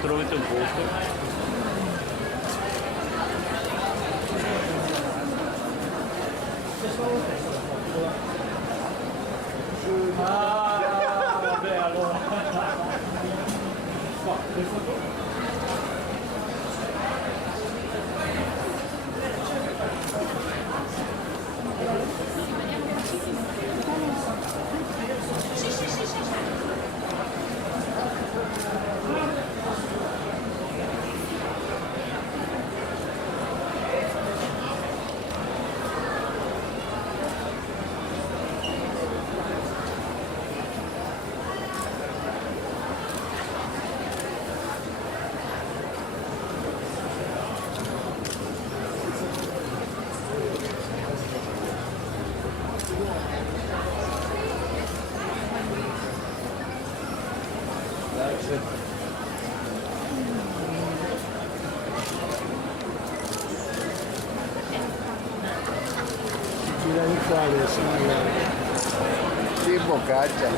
trovate un posto. Ah, vabbè, allora. Tira di qua adesso magari. Sì, boccaccia.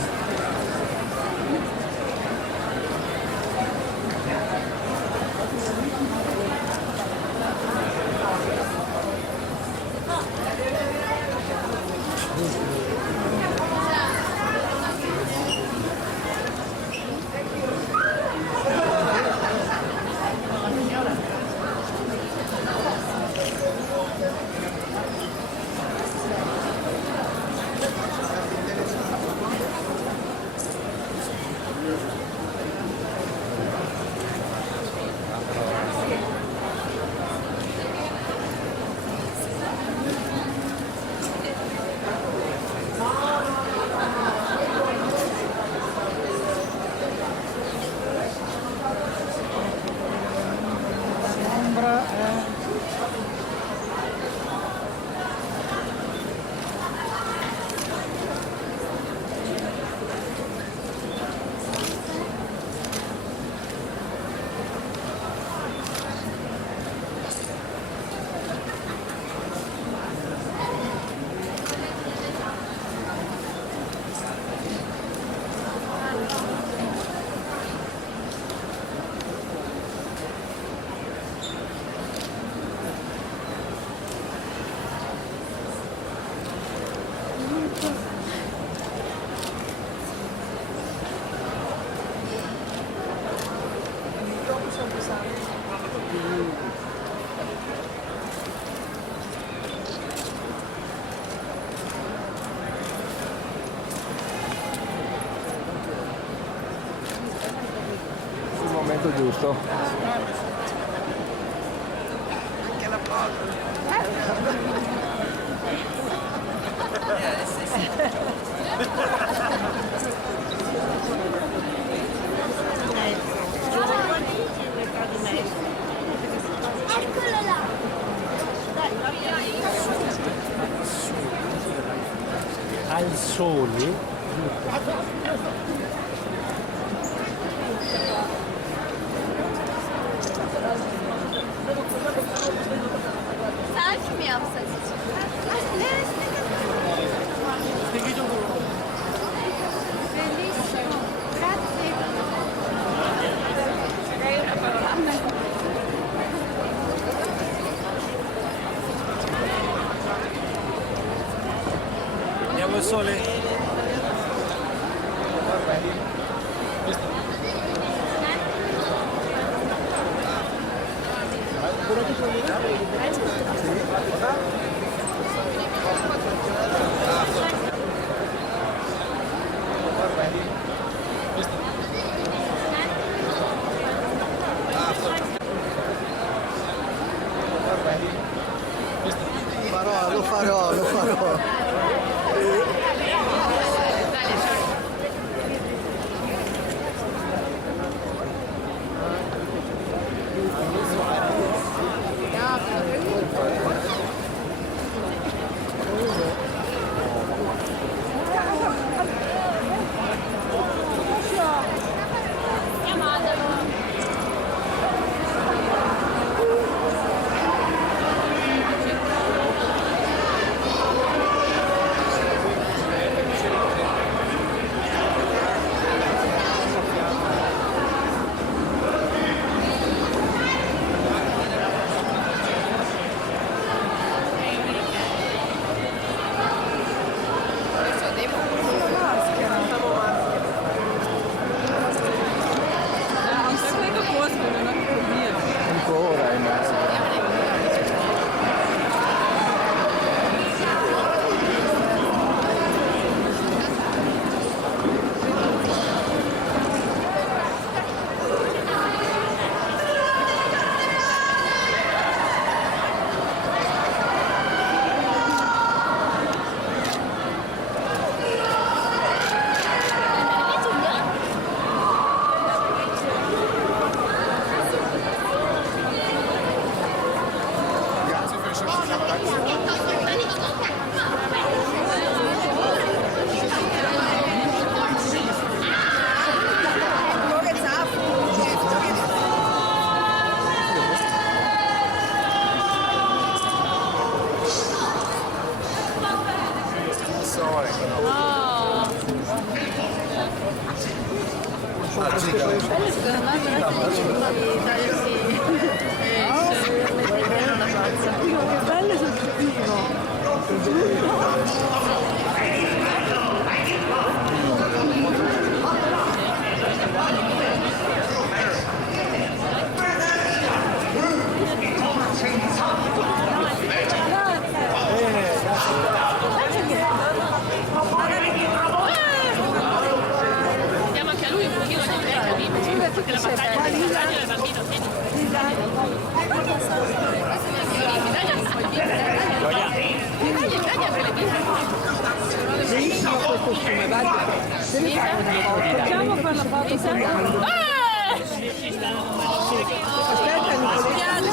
Sembra Il momento giusto. Anche la foto. Eccolo là! al sole. Selfie mi yapsak? Bellissimo, grazie. Andiamo al sole? Lo farò. Belle sul primo. Diamo anche a lui un pochino di tempo, perché la battaglia del bambino Facciamo per la foto con Nando. Aspetta, mi piace,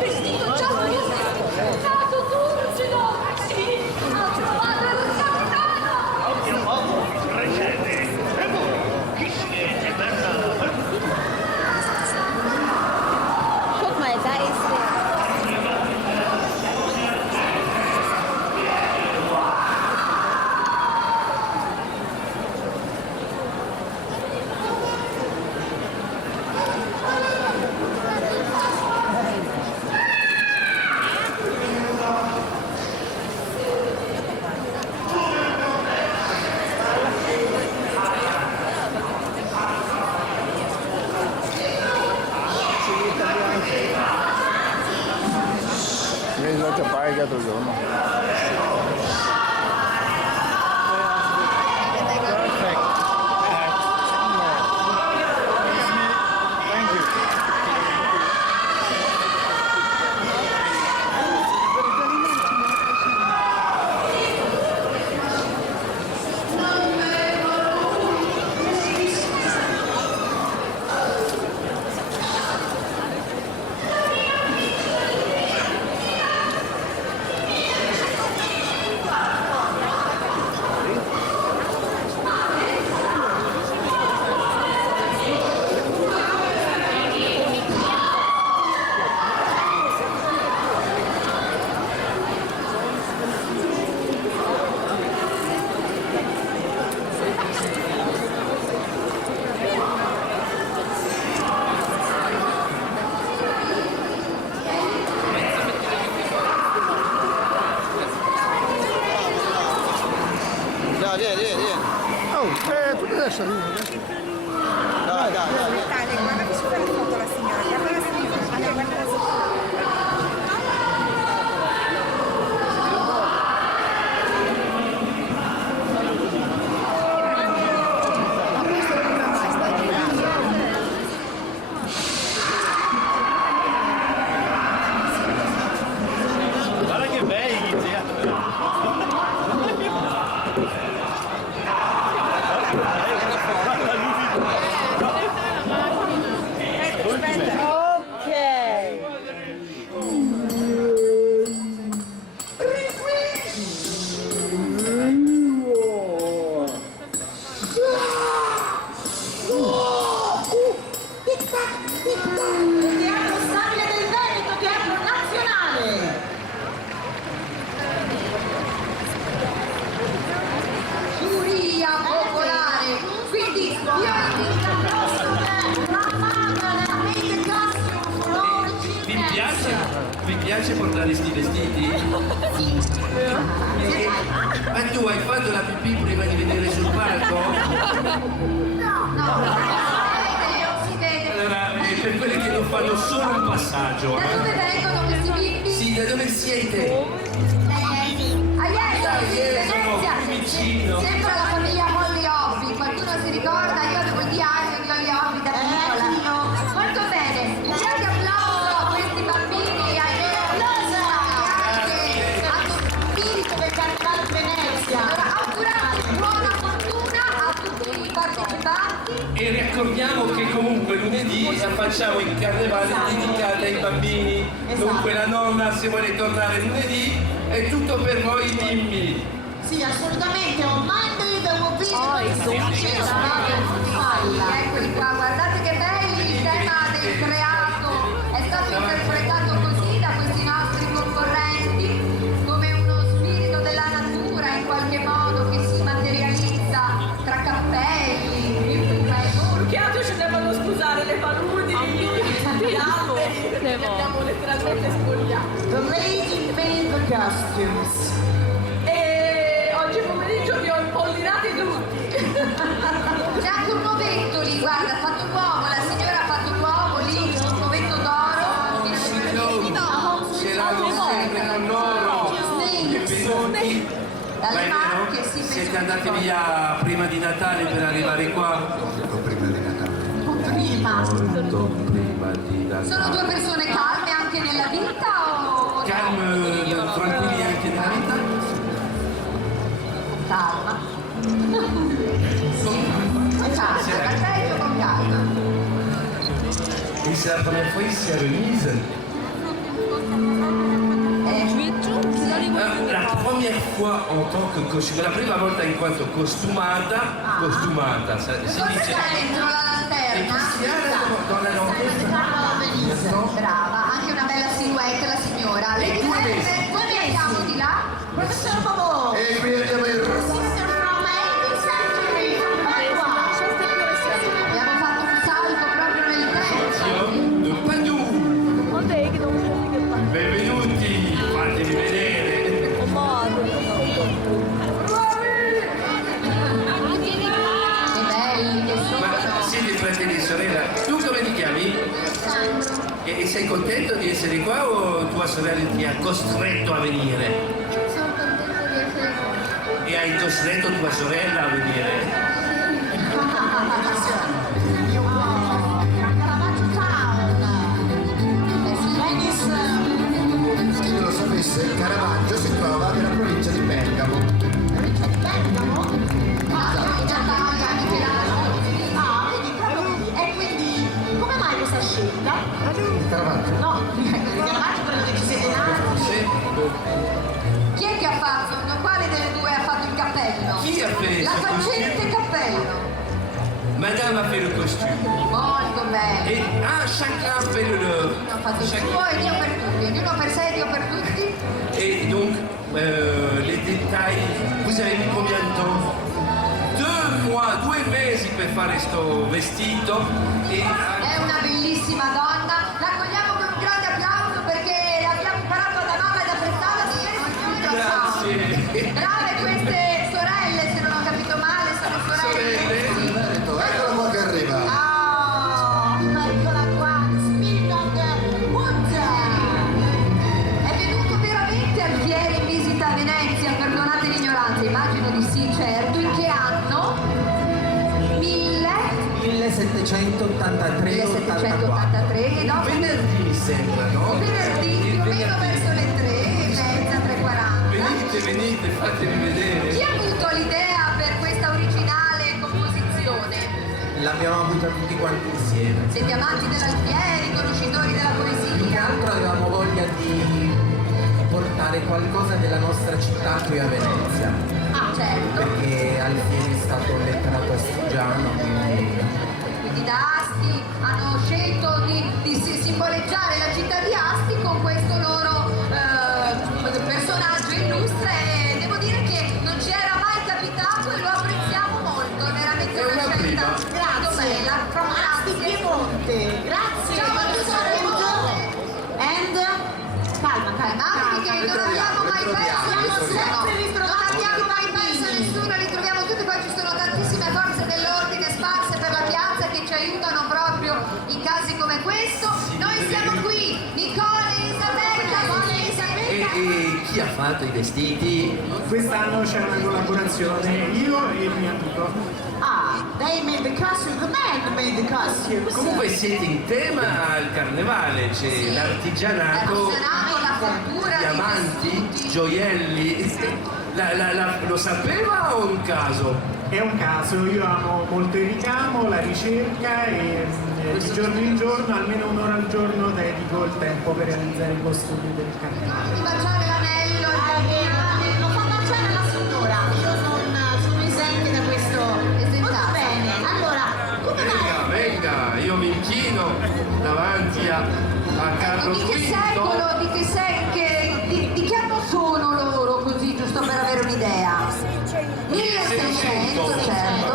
Vestito giallo, stato turcido, sì, ha trovato il capitano. Guck mal, da ist der. Mi sono chiappato l'altro giorno. Dai, vieni. Oh, tu adesso arrivi. Dai. Dai, guarda che super foto la signora, guarda la signora, guarda la signora. Guarda che belli, zia. Teatro Stabile del Veneto, Teatro Nazionale. Giuria popolare. Quindi io invito al nostro la madre, la mente classico, colore Vi piace portare sti vestiti? Ma tu hai fatto la pipì prima di venire sul palco? Allora, per quelli che non fanno solo un passaggio. Da dove vengono questi bimbi? Sì, da dove siete? Venezia, Sono vicino. sembra la famiglia Holly Hobby, qualcuno si ricorda? Io avevo il diario di Holly Hobby da piccola. Molto bene, un grande applauso a questi bambini e ai loro anche a spirito del Carnevale di Venezia. Allora augurate buona fortuna a tutti i partecipanti. E ricordiamo che comunque lunedì facciamo il carnevale dedicato ai bambini. Dunque la nonna, se vuole tornare lunedì, è tutto per voi bimbi. Sì, assolutamente, on Monday there will Eccoli qua, guardate che belli, il tema del creato è stato interpretato così da questi nostri concorrenti, come uno spirito della natura in qualche modo che si materializza tra cappelli, piume, Che altro ci devono scusare le paludi, gli alberi, perché li abbiamo letteralmente spogliati. The lady made the costumes. E oggi pomeriggio vi ho impollinati tutti. C'è anche un ovetto lì, guarda, ha fatto l'uovo, la signora ha fatto l'uovo lì, un ovetto d'oro. Ce l'hanno sempre con loro. Benvenuti. Dalle Ma è Marche, vero? sì, Siete andati via prima di Natale per arrivare qua? Prima di Natale. Molto prima di Natale. Sono due persone calme anche nella vita o... Calme, tranquilli anche nella vita? Calma. Calma, carteggio con calma. Et c'est la première fois ici à Venise. La première fois en tant que costume, la prima volta in quanto costumata, si Cosa dice. c'è dentro la lanterna? Brava, anche una bella silhouette la signora. Le chitarre, come andiamo di là? Professor Bobo. E qui andiamo in Abbiamo fatto un salto proprio nel tempo. De Padoue. Benvenuti, fatemi vedere. Che belli che sono. Ma siete fratelli e sorella? Tu come ti chiami? E sei contento di essere qua o tua sorella ti ha costretto a venire? Sono contenta di essere qua. E hai costretto tua sorella a venire? Chi non lo sapesse, il Caravaggio si trova nella provincia di Bergamo. Provincia di Bergamo? Ah, Vedi, proprio così. E quindi, come mai questa scelta? Il Caravaggio. No, il Caravaggio quello che ci siete nati. Sì. chi è che ha fatto? Quale delle due ha fatto il cappello? Chi ha preso? La faccente cappello. Madame a fait le costume. Molto bene. Et chacun fait le leur. Ognuno ha fatto il suo e Dio per tutti. Ognuno per sé e Dio per tutti. Et donc, les détails, vous avez mis combien de temps? 2 mesi per fare sto vestito. E È una bellissima donna. L'accogliamo con un grande applauso perché l'abbiamo imparato ad amarla ed apprezzarla. grazie. Brave queste sorelle, se non ho capito male, sono sorelle. Eccola qua che arriva. Eccola qua, Spirit of the Wood. È venuto veramente Alfieri in visita a Venezia, perdonate l'ignoranza, immagino di sì, certo. In che anno? 1783 1783 e dopo Venerdì mi sembra, no? venerdì, più o meno verso le 3:30, 3:40. Venite, fatemi vedere. Chi ha avuto l'idea per questa originale composizione? L'abbiamo avuta tutti quanti insieme. Siete amanti dell'Alfieri, conoscitori della Più che poesia? altro avevamo voglia di portare qualcosa della nostra città qui a Venezia, Ah, certo. perché Alfieri è stato un letterato astigiano, Quindi da Asti hanno scelto di simboleggiare la città di Asti con questo loro personaggio illustre e devo dire che non ci era mai capitato e lo apprezziamo molto, è veramente È una una scelta prima. molto bella. From Asti Piemonte. Grazie. Ciao a tutti. And calma, Calmatevi che non abbiamo mai perso nessuno, non abbiamo mai perso nessuno, li troviamo tutti, poi ci sono tantissime forze dell'ordine sparse per la piazza che ci aiutano proprio in casi come questo. Noi siamo qui, Nicole e Isabella, E chi ha fatto i vestiti? Quest'anno c'è una collaborazione, io e il mio amico. Ah, they made the costume, the man made the costumes. Comunque siete in tema al carnevale, c'è l'artigianato, la fattura, diamanti, gioielli. Lo sapeva o un caso? È un caso, io amo molto il ricamo, la ricerca e di giorno in giorno, almeno un'ora al giorno, dedico il tempo per realizzare i costumi del carnevale. di baciare l'anello, Lo fa baciare la signora, io non sono esente da questo Molto bene, allora, come Venga, venga, io mi inchino davanti a Carlo Di che V. secolo, di che anno sono loro, così giusto per avere un'idea? 1600, certo.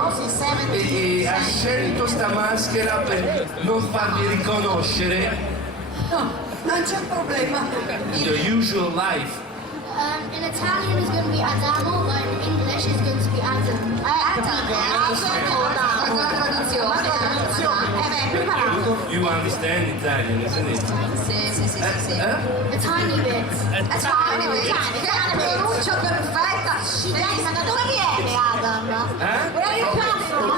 E ha scelto sta maschera per non farvi riconoscere Non c'è problema. the usual life. In Italian is going to be Adamo, but in English is going to be Adam. Ecco la traduzione. Preparato. You understand Italian, isn't it? Sì. A tiny bit. Che pronuncia perfetta. Dai, ma da dove viene Adam? Eh? Where are you come from?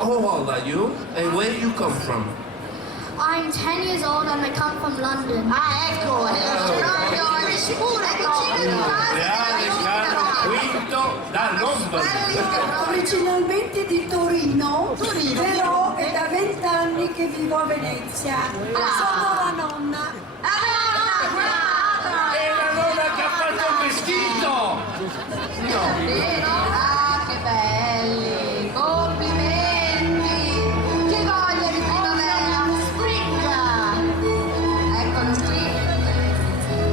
How old are you? And where you come from? I'm 10 years old and I come from London. Ah, ecco, Proprio, è sicuro, è vicino di Reale Carlo V da Londra. Originalmente di Torino, però è da 20 anni che vivo a Venezia. Sono la nonna. E la nonna che ha fatto il vestito! Che belli, complimenti, che voglia di primavera, spring. Eccolo qui,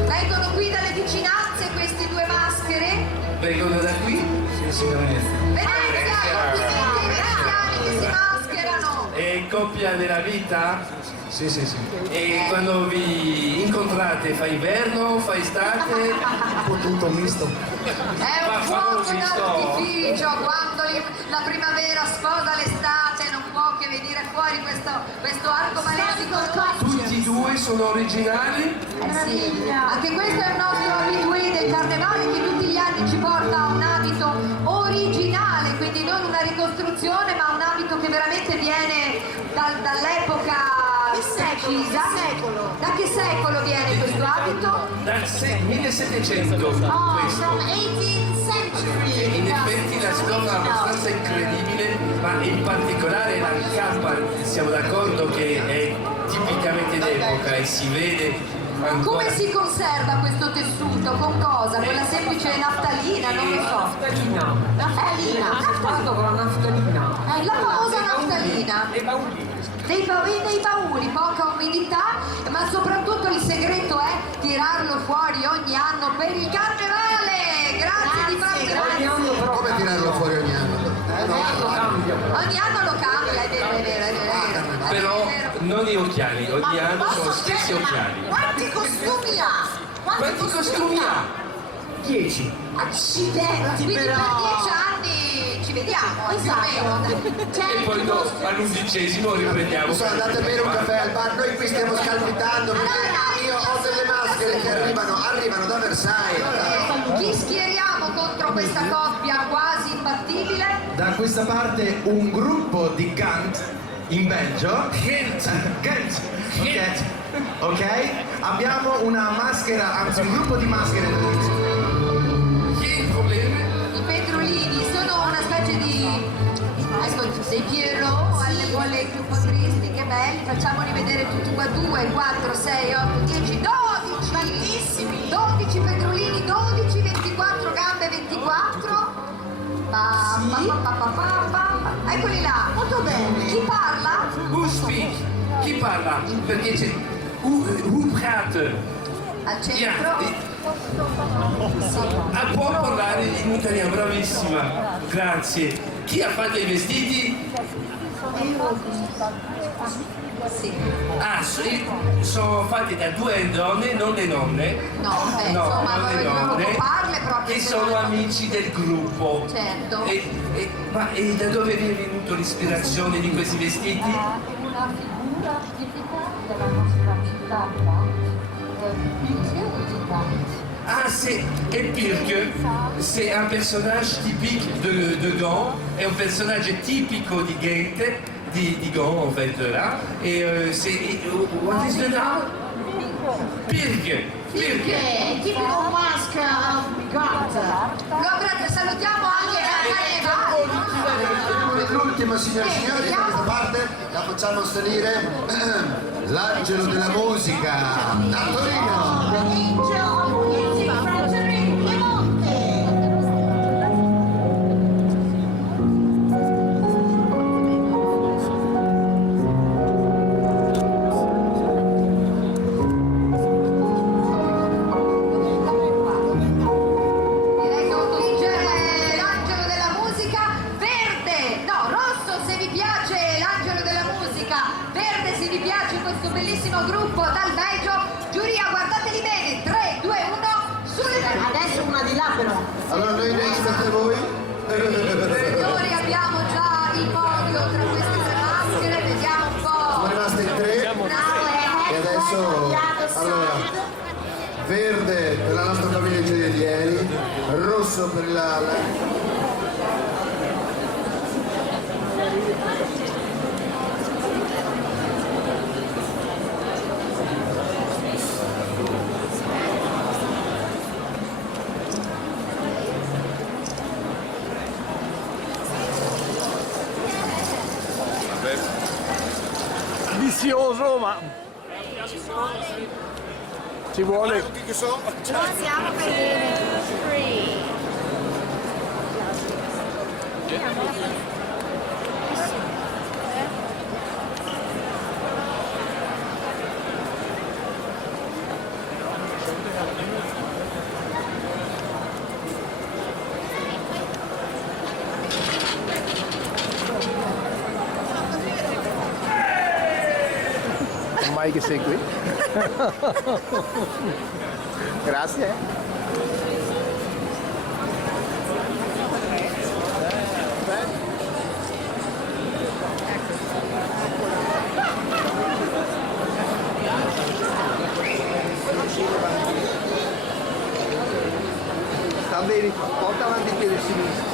vengono qui dalle vicinanze queste due maschere. Vengono da qui? Sì, sicuramente. Venezia, complimenti ai veneziani che si mascherano. E coppia nella vita? Sì. E quando vi incontrate fa inverno, fa estate? Un po' tutto misto. È un fuoco d'artificio quando la primavera sposa l'estate, non può che venire fuori questo arco malefico. Tutti e due sono originali? Sì, anche questo è un nostro abitué del carnevale che tutti gli anni ci porta un abito originale, quindi non una ricostruzione ma un abito che veramente viene dall'epoca precisa. Da che secolo viene questo abito? Dal 1700 Oh, questo. from 18th century. In effetti la storia è abbastanza incredibile, ma in particolare la cappa, siamo d'accordo che è tipicamente d'epoca e si vede ancora. Come si conserva questo tessuto? Con cosa? Con la semplice naftalina? Non lo so. Naftalina. La famosa naftalina. Nei bauli, poca umidità, ma soprattutto il segreto è tirarlo fuori ogni anno per il carnevale. Grazie di farci. Come tirarlo fuori ogni anno? Ogni anno lo cambia, è vero. Però non gli occhiali, ogni anno sono gli stessi occhiali. Quanti costumi ha? Quanti costumi ha? 10. Accidenti, Quindi però. per 10 anni ci vediamo, più o meno. E poi all'11° riprendiamo. Sono andate a bere un caffè al bar, noi qui stiamo scalpitando perché io ho delle maschere che arrivano da Versailles. Chi schieriamo contro questa coppia quasi imbattibile? Da questa parte un gruppo di Ghent in Belgio. Ghent. Ok? Abbiamo una maschera, anzi un gruppo di maschere. Che il problema? I petrolini sono una specie di dei Pierrot alle bolle più tristi, che belli, facciamoli vedere tutti qua, 2, 4, 6, 8, 10, 12, tantissimi, 12 petrolini, 12, 24 gambe, 24. Eccoli là, molto bene. Chi parla? Who speak? Chi parla? Perché c'è who praat? Al centro. Può parlare in italiano, bravissima, grazie. Chi ha fatto i vestiti? Sì. Ah, sono fatti da 2 donne, non le nonne. No, insomma, non le non nonne, parle proprio. che sono amici del gruppo. Certo. Ma da dove vi è venuta l'ispirazione di questi vestiti? Una figura tipica della nostra città, Ah, et Pirke, c'est un personnage typique de Gand, è un personaggio tipico di Ghent, di Gand en fait là, et c'est, what is the name? Pirke. Tipico mask of Ghent. Allora salutiamo anche la L'ultima, signore e signori, da questa parte la facciamo salire l'angelo della musica, da Torino. bellissimo gruppo dal Belgio. Giuria, guardateli bene, 3, 2, 1, sulle Adesso una di là però. Allora noi next a voi. Signori, abbiamo già il podio tra queste tre maschere, vediamo un po'. Siamo rimasti in 3 e adesso allora verde per la nostra famiglia Gioiellieri, rosso per la Vizioso, ma ci vuole. Siamo free. Mai che sei qui. Grazie. Sta bene, porta avanti il piede sinistro.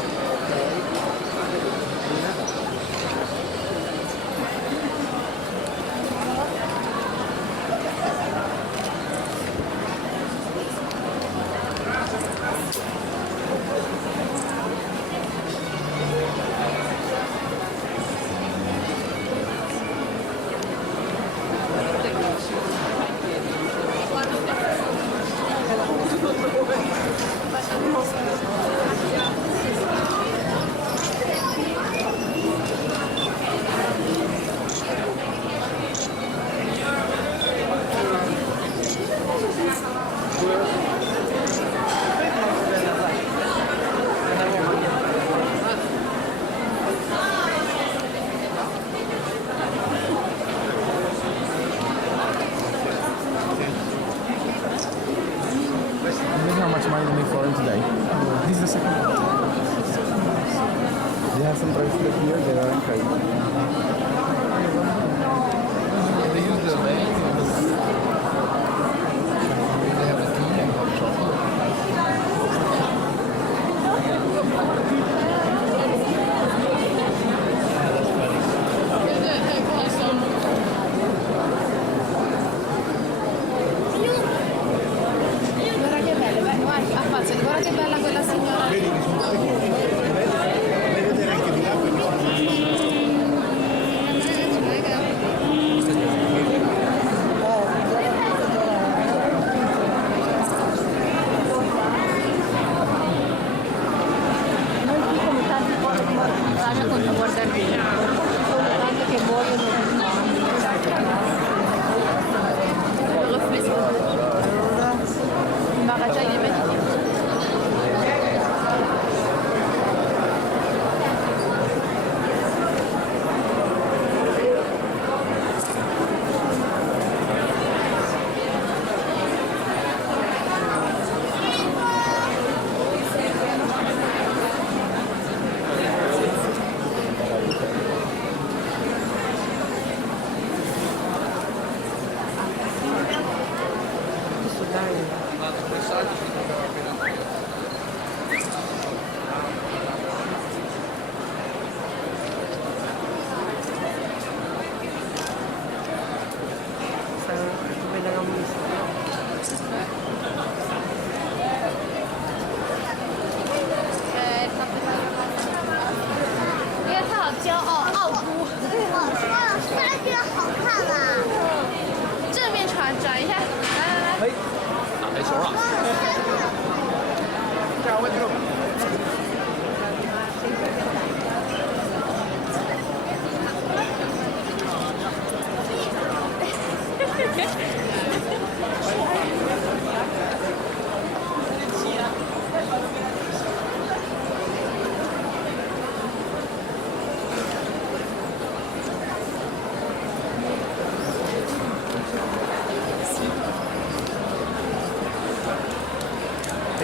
How much money to make for him today? This is the second one. They have some bracelets here, they are incredible. They use the veil. They have a tea and hot chocolate. Guarda che bella, guarda che bella quella signora. Vedi che sono vedere anche di là perché Noi qui come tanti pochi morti in Italia quando guardare bene, sono tanti che muoiono di il magazzino è meglio.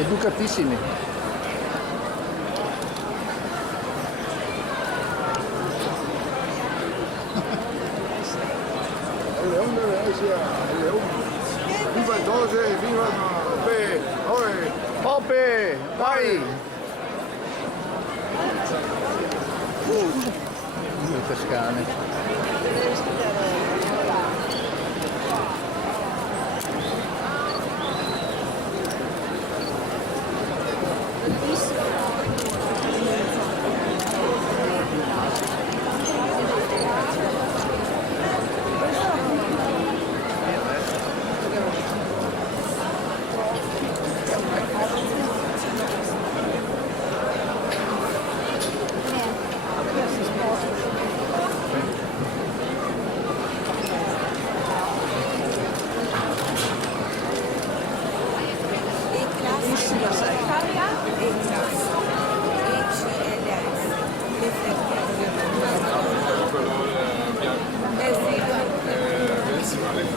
Educatissimi. El León de Venecia, el León. Viva el 12, viva Pope, oye. Poppe, vai! Le toscane.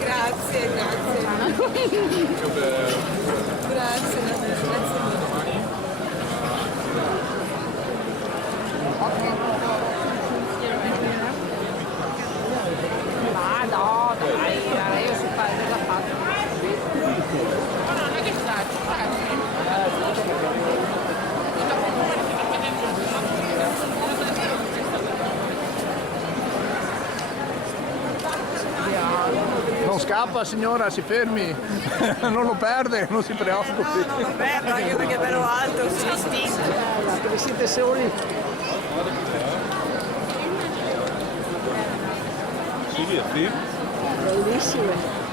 Grazie, Ma no, dai, io si fa della fatta. Ma non è che Non scappa signora, si fermi. Non lo perde, non si preoccupi. no, non lo perdo anche perché è bello alto, si distingue. Dove siete soli? bellissime.